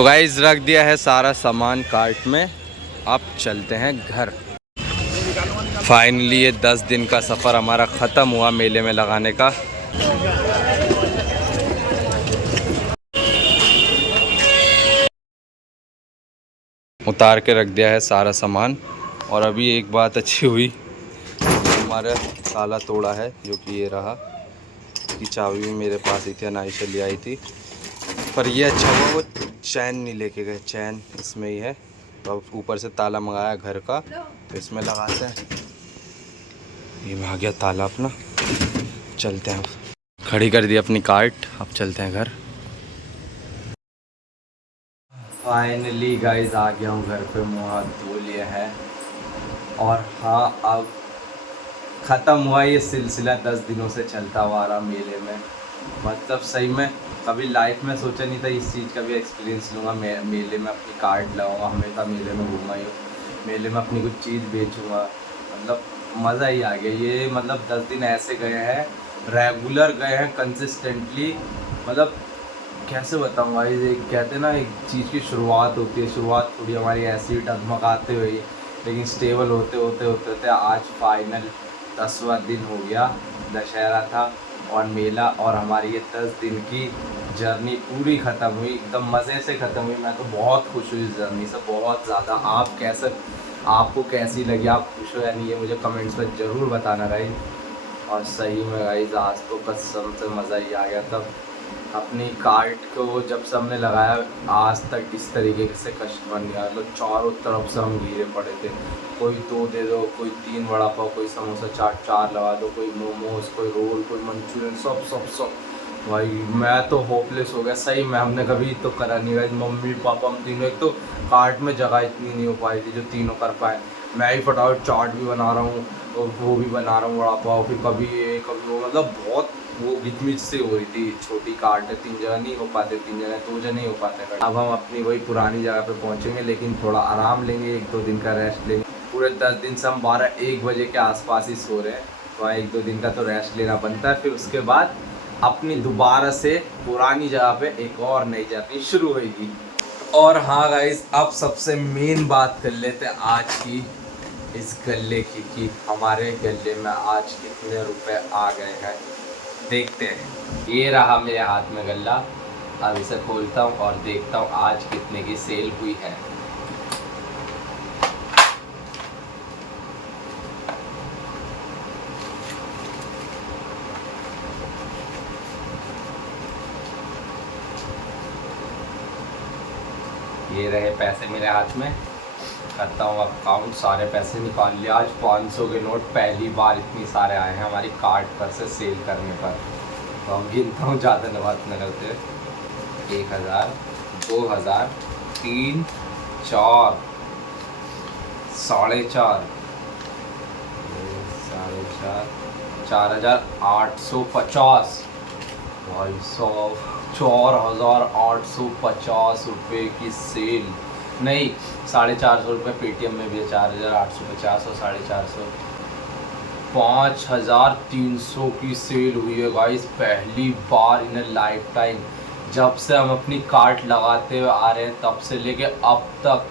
तो गाइस रख दिया है सारा सामान कार्ट में, अब चलते हैं घर। फाइनली ये 10 दिन का सफ़र हमारा ख़त्म हुआ मेले में लगाने का। उतार के रख दिया है सारा सामान। और अभी एक बात अच्छी हुई, हमारा ताला तोड़ा है, जो कि ये रहा। की चाबी भी मेरे पास ही थी, अनाइशा ले आई थी। पर ये अच्छा हुआ वो चैन नहीं लेके गए, चैन इसमें ही है। तो अब ऊपर से ताला मंगाया घर का, तो इसमें लगाते हैं। ये में आ गया ताला अपना। चलते हैं, अब खड़ी कर दी अपनी कार्ट, अब चलते हैं घर। फाइनली गाइस आ गया हूँ घर पे, मुँह हाथ धो लिए हैं। और हाँ, अब ख़त्म हुआ ये सिलसिला 10 दिनों से चलता हुआ आ रहा मेले में। मतलब सही में कभी लाइफ में सोचा नहीं था इस चीज़ का भी एक्सपीरियंस लूँगा। मेले में अपनी कार्ड लगाऊँगा, हमेशा मेले में घूमा ही हूँ, मेले में अपनी कुछ चीज़ बेचूँगा। मतलब मज़ा ही आ गया। ये मतलब 10 दिन ऐसे गए हैं, रेगुलर गए हैं, कंसिस्टेंटली। मतलब कैसे बताऊँ भाई, एक कहते हैं ना, एक चीज़ की शुरुआत होती है, शुरुआत थोड़ी हमारी ऐसी ही डगमगाते हुए, लेकिन स्टेबल होते होते होते होते आज फाइनल 10वां दिन हो गया। दशहरा था और मेला, और हमारी ये 10 दिन की जर्नी पूरी ख़त्म हुई, एकदम मज़े से ख़त्म हुई। मैं तो बहुत खुश हुई इस जर्नी से, बहुत ज़्यादा। आप कैसे, आपको कैसी लगी, आप खुश हो या नहीं, ये मुझे कमेंट्स में ज़रूर बताना गाइस। और सही में गाइस आज तो कसम से मज़ा ही आ गया। तब अपनी कार्ट को जब से हमने लगाया, आज तक इस तरीके से कस्टमर नहीं आया। मतलब चारों तरफ से हम घिरे पड़े थे, कोई 2 दे दो, कोई 3 वड़ा पाव, कोई समोसा चाट 4 लगा दो, कोई मोमोज, कोई रोल, कोई मंचूरियन, सब सब सब। भाई मैं तो होपलेस हो गया सही में। हमने कभी तो करा नहीं गया, मम्मी पापा हम तीनों, एक तो कार्ट में जगह इतनी नहीं हो पाई थी जो तीनों कर पाए। मैं ही फटाफट चाट भी बना रहा हूँ और वो भी बना रहा हूँ, वड़ा पाव, फिर कभी ये कभी वो, मतलब बहुत वो गिचमिच से हो रही थी। छोटी कार्ट है, 3 जगह नहीं हो पाते, 3 जगह 2 जने नहीं हो पाते। अब हम अपनी वही पुरानी जगह पे पहुँचेंगे, लेकिन थोड़ा आराम लेंगे, 1-2 दिन का रेस्ट लेंगे। पूरे 10 दिन से हम 12-1 बजे के आसपास ही सो रहे हैं, तो 1-2 दिन का तो रेस्ट लेना बनता है। फिर उसके बाद अपनी दोबारा से पुरानी जगह पे एक और नई जर्नी शुरू होगी। और हाँ गाइस, अब सबसे मेन बात कर लेते हैं आज की इस गल्ले की, कि हमारे गले में आज कितने रुपए आ गए हैं। देखते हैं। ये रहा मेरे हाथ में गल्ला, अब इसे खोलता हूँ और देखता हूँ आज कितने की सेल हुई है। ये रहे पैसे मेरे हाथ में, करता हूँ अब काउंट। सारे पैसे निकाल लिया। आज 500 के नोट पहली बार इतनी सारे आए हैं हमारी कार्ड पर से सेल करने पर। तो हम गिनता हूँ, ज़्यादा बात न करते। 1000, 2000, 3, 4, 4.5, 4,850 भाई साहब। 4,850 रुपये की सेल। नहीं, 450 रुपये पेटीएम में भी है। 4,850 और 450, 5,300 की सेल हुई है गाइस, पहली बार इन लाइफ टाइम। जब से हम अपनी कार्ट लगाते हुए आ रहे हैं तब से लेके अब तक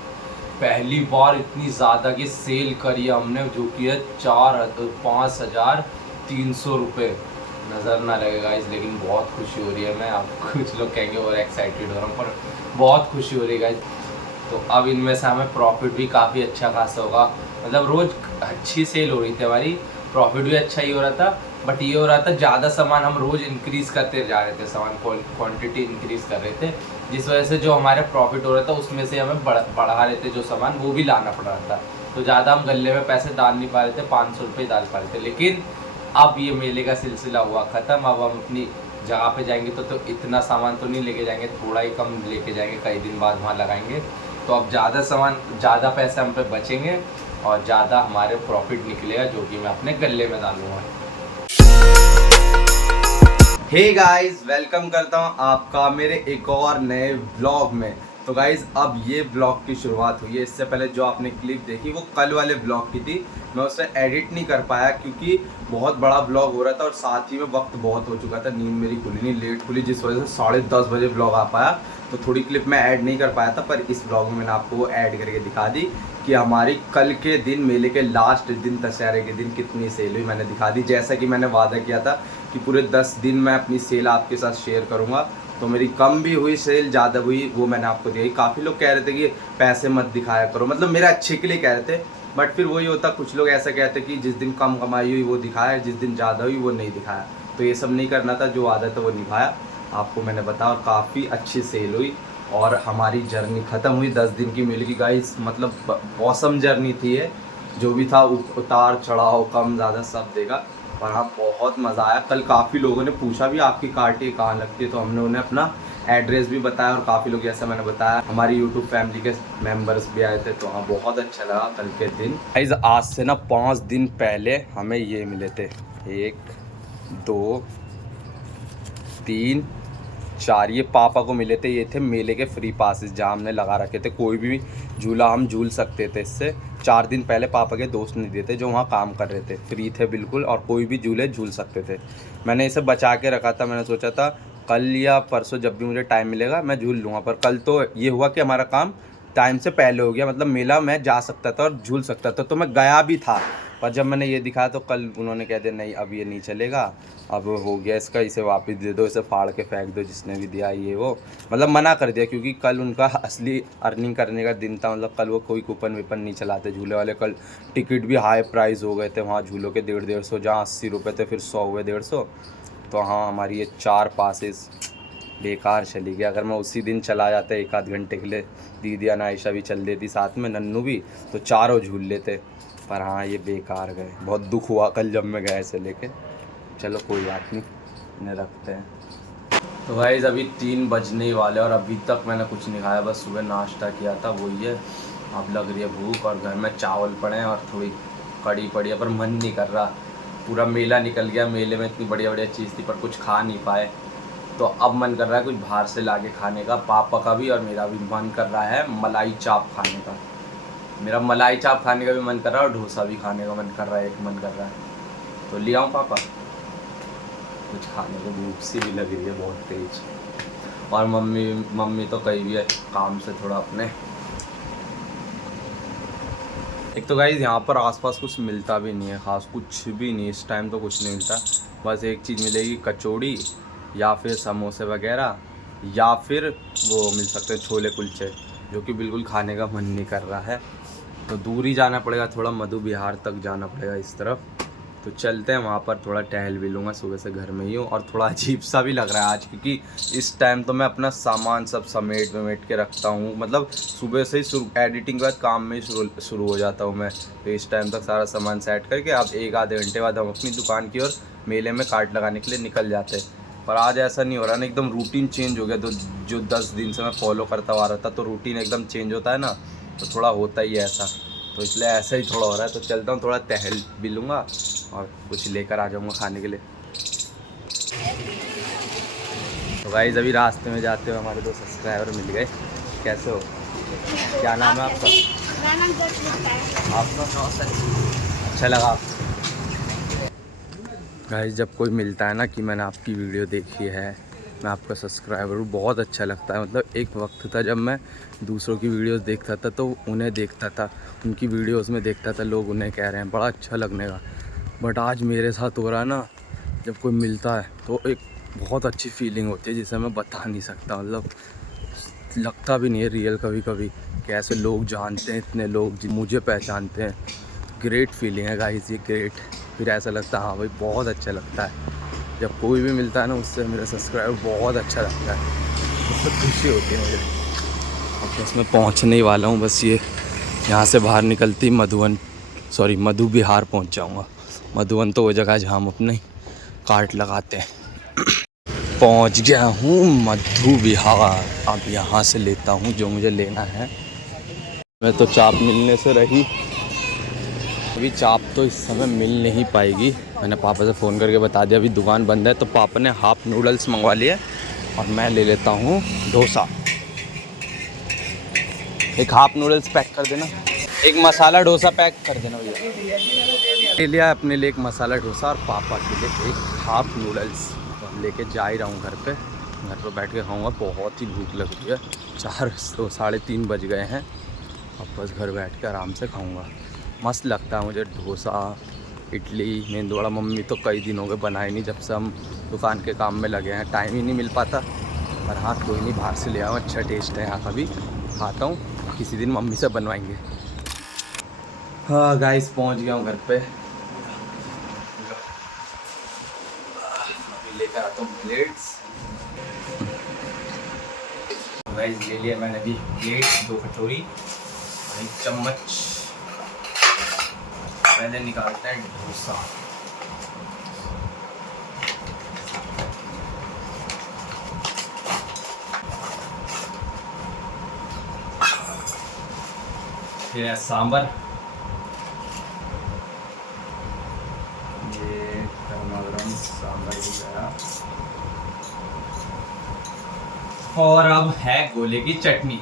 पहली बार इतनी ज़्यादा की सेल करी है हमने, जो कि है 5,300 रुपये। नज़र ना लगेगा इस, लेकिन बहुत खुशी हो रही है। मैं, आप कुछ लोग कहेंगे और एक्साइटेड हो रहा हूँ, पर बहुत खुशी हो रही है गाइस। तो अब इनमें से हमें प्रॉफिट भी काफ़ी अच्छा खासा होगा। मतलब रोज़ अच्छी सेल हो रही थी हमारी, प्रॉफिट भी अच्छा ही हो रहा था। बट ये हो रहा था, ज़्यादा सामान हम रोज़ इंक्रीज़ करते जा रहे थे, सामान क्वांटिटी इंक्रीज़ कर रहे थे, जिस वजह से जो हमारे प्रॉफिट हो रहा था उसमें से हमें बढ़ा रहे थे जो सामान, वो भी लाना पड़ रहा था। तो ज़्यादा हम गले में पैसे डाल नहीं पा रहे थे, 500 रुपये डाल पा रहे थे। लेकिन अब ये मेले का सिलसिला हुआ ख़त्म। अब हम अपनी जगह पे जाएंगे तो इतना सामान तो नहीं लेके जाएंगे, थोड़ा ही कम लेके जाएंगे, कई दिन बाद वहाँ लगाएंगे। तो अब ज़्यादा सामान, ज़्यादा पैसे हम पे बचेंगे और ज़्यादा हमारे प्रॉफिट निकलेगा, जो कि मैं अपने गले में डालूँगा। हे गाइस, वेलकम करता हूँ आपका मेरे एक और नए व्लॉग में। तो गाइज़ अब ये ब्लॉग की शुरुआत हुई है। इससे पहले जो आपने क्लिप देखी वो कल वाले ब्लॉग की थी, मैं उसे एडिट नहीं कर पाया क्योंकि बहुत बड़ा ब्लॉग हो रहा था और साथ ही में वक्त बहुत हो चुका था, नींद मेरी खुली नहीं, लेट खुली, जिस वजह से 10:30 बजे ब्लॉग आ पाया। तो थोड़ी क्लिप मैं ऐड नहीं कर पाया था, पर इस ब्लॉग में मैंने आपको वो ऐड करके दिखा दी कि हमारी कल के दिन, मेले के लास्ट दिन, दशहरे के दिन कितनी सेल हुई, मैंने दिखा दी। जैसा कि मैंने वादा किया था कि पूरे 10 दिन मैं अपनी सेल आपके साथ शेयर करूँगा, तो मेरी कम भी हुई सेल, ज़्यादा हुई, वो मैंने आपको दिखाई। काफ़ी लोग कह रहे थे कि पैसे मत दिखाया करो, मतलब मेरे अच्छे के लिए कह रहे थे, बट फिर वही होता, कुछ लोग ऐसा कहते कि जिस दिन कम कमाई हुई वो दिखाया, जिस दिन ज़्यादा हुई वो नहीं दिखाया। तो ये सब नहीं करना था, जो आदत है वो निभाया, आपको मैंने बताया। और काफ़ी अच्छी सेल हुई और हमारी जर्नी ख़त्म हुई 10 दिन की मेले की गाइस। मतलब मौसम जर्नी थी ये, जो भी था उतार चढ़ाव, कम ज़्यादा सब देगा। और हाँ, बहुत मज़ा आया। कल काफ़ी लोगों ने पूछा भी आपकी कार्टी कहाँ लगती है, तो हमने उन्हें अपना एड्रेस भी बताया और काफ़ी लोग, जैसा मैंने बताया, हमारी यूट्यूब फैमिली के मेंबर्स भी आए थे। तो हाँ, बहुत अच्छा लगा कल के दिन। गाइस आज से ना 5 दिन पहले हमें ये मिले थे, 1 2 3 4, ये पापा को मिले थे। ये थे मेले के फ्री पासेस जहाँ हमने लगा रखे थे, कोई भी झूला हम झूल सकते थे। इससे 4 दिन पहले पापा के दोस्त ने दिए थे जो वहाँ काम कर रहे थे, फ्री थे बिल्कुल, और कोई भी झूले झूल सकते थे। मैंने इसे बचा के रखा था, मैंने सोचा था कल या परसों जब भी मुझे टाइम मिलेगा मैं झूल लूँगा। पर कल तो ये हुआ कि हमारा काम टाइम से पहले हो गया, मतलब मेला मैं जा सकता था और झूल सकता था, तो मैं गया भी था। पर जब मैंने ये दिखाया तो कल उन्होंने कह दिया नहीं अब ये नहीं चलेगा, अब हो गया इसका, इसे वापस दे दो, इसे फाड़ के फेंक दो जिसने भी दिया, ये वो मतलब मना कर दिया। क्योंकि कल उनका असली अर्निंग करने का दिन था, मतलब कल वो कोई कूपन विपन नहीं चलाते झूले वाले। कल टिकट भी हाई प्राइस हो गए थे वहाँ झूलों के, 150-150, जहाँ 80 रुपये थे फिर 100 हुए, 150। तो हाँ, हमारी ये 4 पासेस बेकार चली गई। अगर मैं उसी दिन चला जाता 1 आध घंटे के लिए, दीदी अनायशा भी चल देती साथ में, नन्नू भी, तो चारों झूल लेते। पर हाँ, ये बेकार गए, बहुत दुख हुआ कल जब मैं गया इसे लेके। चलो कोई बात नहीं, इन्हें रखते हैं। तो गाइस अभी 3 बजने ही वाले और अभी तक मैंने कुछ नहीं खाया, बस सुबह नाश्ता किया था, वही है। अब लग रही है भूख और घर में चावल पड़े हैं और थोड़ी कड़ी पड़ी है, पर मन नहीं कर रहा। पूरा मेला निकल गया, मेले में इतनी बढ़िया बढ़िया चीज़ थी पर कुछ खा नहीं पाए। तो अब मन कर रहा है कुछ बाहर से लाके खाने का, पापा का भी और मेरा भी मन कर रहा है मलाई चाप खाने का। मेरा मलाई चाप खाने का भी मन कर रहा है और डोसा भी खाने का मन कर रहा है, एक मन कर रहा है। तो ले आऊँ पापा, कुछ खाने को भूख सी भी लग रही है बहुत तेज। और मम्मी तो कहीं भी है काम से थोड़ा अपने। एक तो गाइस यहाँ पर आसपास कुछ मिलता भी नहीं है, ख़ास कुछ भी नहीं, इस टाइम तो कुछ नहीं मिलता। बस एक चीज़ मिलेगी, कचौड़ी या फिर समोसे वगैरह, या फिर वो मिल सकते हैं छोले कुलचे, जो कि बिल्कुल खाने का मन नहीं कर रहा है। तो दूर ही जाना पड़ेगा, थोड़ा मधु विहार तक जाना पड़ेगा इस तरफ। तो चलते हैं वहाँ पर, थोड़ा टहल भी लूँगा, सुबह से घर में ही हूँ और थोड़ा अजीब सा भी लग रहा है आज, क्योंकि इस टाइम तो मैं अपना सामान सब समेट के रखता हूँ। मतलब सुबह से ही एडिटिंग के बाद काम में ही शुरू हो जाता हूँ मैं। तो इस टाइम तक सारा सामान सेट करके अब 1 आधे घंटे बाद हम अपनी दुकान की ओर मेले में कार्ड लगाने के लिए निकल जाते हैं। पर आज ऐसा नहीं हो रहा ना, एकदम रूटीन चेंज हो गया। तो जो 10 दिन से मैं फॉलो करता आ रहा था, तो रूटीन एकदम चेंज होता है ना, तो थोड़ा होता ही है ऐसा, तो इसलिए ऐसा ही थोड़ा हो रहा है। तो चलता हूँ, थोड़ा टहल भी लूँगा और कुछ लेकर आ जाऊँगा खाने के लिए। तो गाइस अभी रास्ते में जाते हुए हमारे 2 सब्सक्राइबर मिल गए। कैसे हो, क्या नाम है आपका? आपका अच्छा लगा गाइस जब कोई मिलता है ना कि मैंने आपकी वीडियो देखी है, मैं आपका सब्सक्राइबर हूँ, बहुत अच्छा लगता है। मतलब एक वक्त था जब मैं दूसरों की वीडियोस देखता था तो उन्हें देखता था, उनकी वीडियोस में देखता था लोग उन्हें कह रहे हैं, बड़ा अच्छा लगने का। बट आज मेरे साथ हो रहा है ना, जब कोई मिलता है तो एक बहुत अच्छी फीलिंग होती है जिसे मैं बता नहीं सकता। मतलब लगता भी नहीं है रियल कभी कभी कि ऐसे लोग जानते हैं, इतने लोग मुझे पहचानते हैं। ग्रेट फीलिंग है गाइस ये, ग्रेट। फिर ऐसा लगता है हाँ भाई बहुत अच्छा लगता है जब कोई भी मिलता है ना उससे, मेरा सब्सक्राइबर बहुत अच्छा लगता है, बहुत खुशी होती है मुझे। अब बस मैं पहुंचने ही वाला हूँ, बस ये यहाँ से बाहर निकलती मधु विहार पहुँच जाऊँगा। मधुवन तो वो जगह जहाँ हम अपने कार्ट लगाते हैं। पहुँच गया हूँ मधु विहार, अब यहाँ से लेता हूँ जो मुझे लेना है। मैं तो चाप मिलने से रही, अभी चाप तो इस समय मिल नहीं पाएगी। मैंने पापा से फ़ोन करके बता दिया अभी दुकान बंद है, तो पापा ने हाफ़ नूडल्स मंगवा लिए और मैं ले लेता हूँ डोसा। एक हाफ नूडल्स पैक कर देना, एक मसाला डोसा पैक कर देना भैया। ले लिया अपने लिए एक मसाला डोसा और पापा के लिए एक हाफ नूडल्स। तो हम लेके जा ही रहा हूँ घर पे बैठ के खाऊंगा। बहुत ही भूख लग रही है, 4 तो 3:30 बज गए हैं। अब बस घर बैठ के आराम से खाऊंगा। मस्त लगता है मुझे डोसा, इडली, मेंदू वड़ा। मम्मी तो कई दिन हो गए बनाए नहीं, जब से हम दुकान के काम में लगे हैं, टाइम ही नहीं मिल पाता। पर हाँ कोई नहीं, बाहर से ले आओ, अच्छा टेस्ट है यहाँ का भी, खाता हूँ। किसी दिन मम्मी से बनवाएंगे। हाँ गाइस, पहुँच गया हूँ घर पे। अभी लेकर आता हूँ प्लेट्स। गाइस ले लिया मैंने भी प्लेट, 2 कटोरी और 1 चम्मच। पहले निकालते हैं डोसा। फिर है सांबर, ये गरम सांबर भी गया। और अब है गोले की चटनी।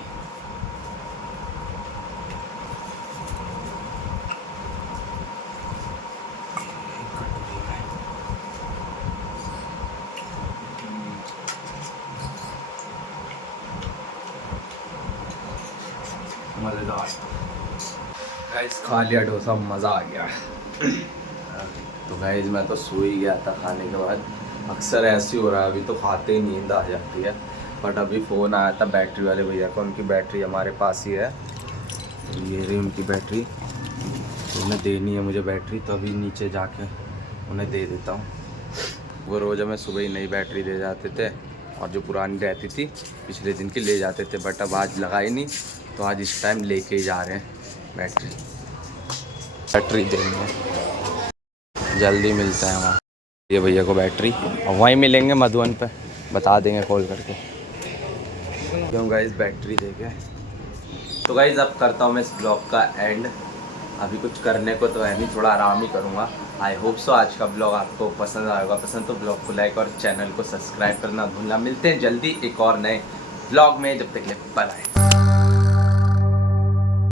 मज़ेदार। गाइस खा लिया डोसा, मज़ा आ गया। तो गाइस मैं तो सो ही गया था खाने के बाद। अक्सर ऐसे ही हो रहा है, अभी तो खाते ही नींद आ जाती है। बट अभी फ़ोन आया था बैटरी वाले भैया का, उनकी बैटरी हमारे पास ही है। तो ये रही उनकी बैटरी, तो उन्हें देनी है मुझे बैटरी। तो अभी नीचे जाके उन्हें दे देता हूँ। वो रोज़ हमें सुबह ही नई बैटरी दे जाते थे, और जो पुरानी रहती थी पिछले दिन की ले जाते थे। बट अब आज लगाई नहीं, तो आज इस टाइम लेके ही जा रहे हैं बैटरी देंगे। जल्दी मिलता है वहाँ ये भैया को बैटरी, और वहीं मिलेंगे मधुबन पे, बता देंगे कॉल करके। क्यों गाइस बैटरी दे के। तो गाइस अब करता हूँ मैं इस ब्लॉग का एंड। अभी कुछ करने को तो है नहीं, थोड़ा आराम ही करूँगा। आई होप सो आज का ब्लॉग आपको पसंद आएगा। पसंद तो ब्लॉग को लाइक और चैनल को सब्सक्राइब करना भूलना। मिलते हैं जल्दी एक और नए ब्लॉग में, जब तक के लिए बाय बाय।